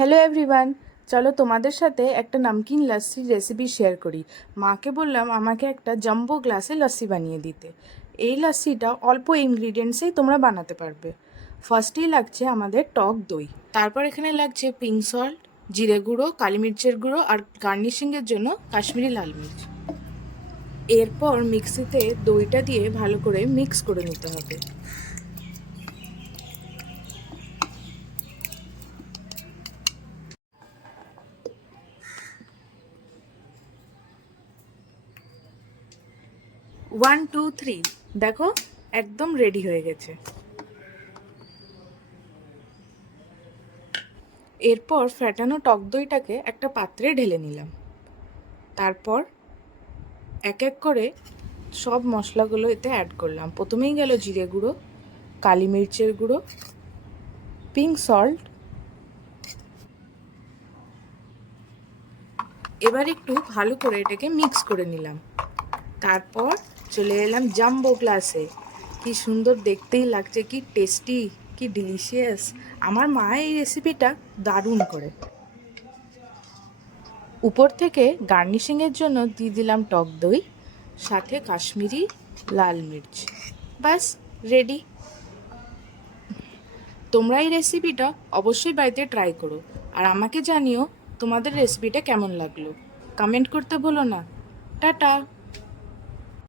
Hello everyone, চলো তোমাদের সাথে একটা নামকিন লস্যির রেসিপি শেয়ার করি। মাকে বললাম আমাকে একটা জাম্বো গ্লাসে লস্যি বানিয়ে দিতে। এই লস্যিটা অল্প ইনগ্রিডিয়েন্টসেই তোমরা বানাতে পারবে। ফার্স্টেই লাগছে আমাদের টক দই, তারপর এখানে লাগছে পিঙ্ক সল্ট, জিরে গুঁড়ো, কালি মির্চের গুঁড়ো আর গার্নিশিংয়ের জন্য কাশ্মীরি লাল মির্চ। এরপর মিক্সিতে দইটা দিয়ে ভালো করে মিক্স করে নিতে হবে। ওয়ান টু থ্রি, দেখো একদম রেডি হয়ে গেছে। এরপর ফ্যাটানো টক দইটাকে একটা পাত্রে ঢেলে নিলাম। তারপর এক এক করে সব মশলাগুলো এতে অ্যাড করলাম। প্রথমেই গেল জিরে গুঁড়ো, কালি মির্চের গুঁড়ো, পিঙ্ক সল্ট। এবার একটু ভালো করে এটাকে মিক্স করে নিলাম। তারপর চলে এলাম জাম্বো গ্লাসে। কি সুন্দর দেখতেই লাগছে, কি টেস্টি, কি ডিলিশিয়াস। আমার মা এই রেসিপিটা দারুণ করে। উপর থেকে গার্নিশিংয়ের জন্য দিয়ে দিলাম টক দই, সাথে কাশ্মীরি লাল মির্চ। বাস রেডি। তোমরা এই রেসিপিটা অবশ্যই বাড়িতে ট্রাই করো আর আমাকে জানিও তোমাদের রেসিপিটা কেমন লাগলো। কমেন্ট করতে ভুলো না। টাটা।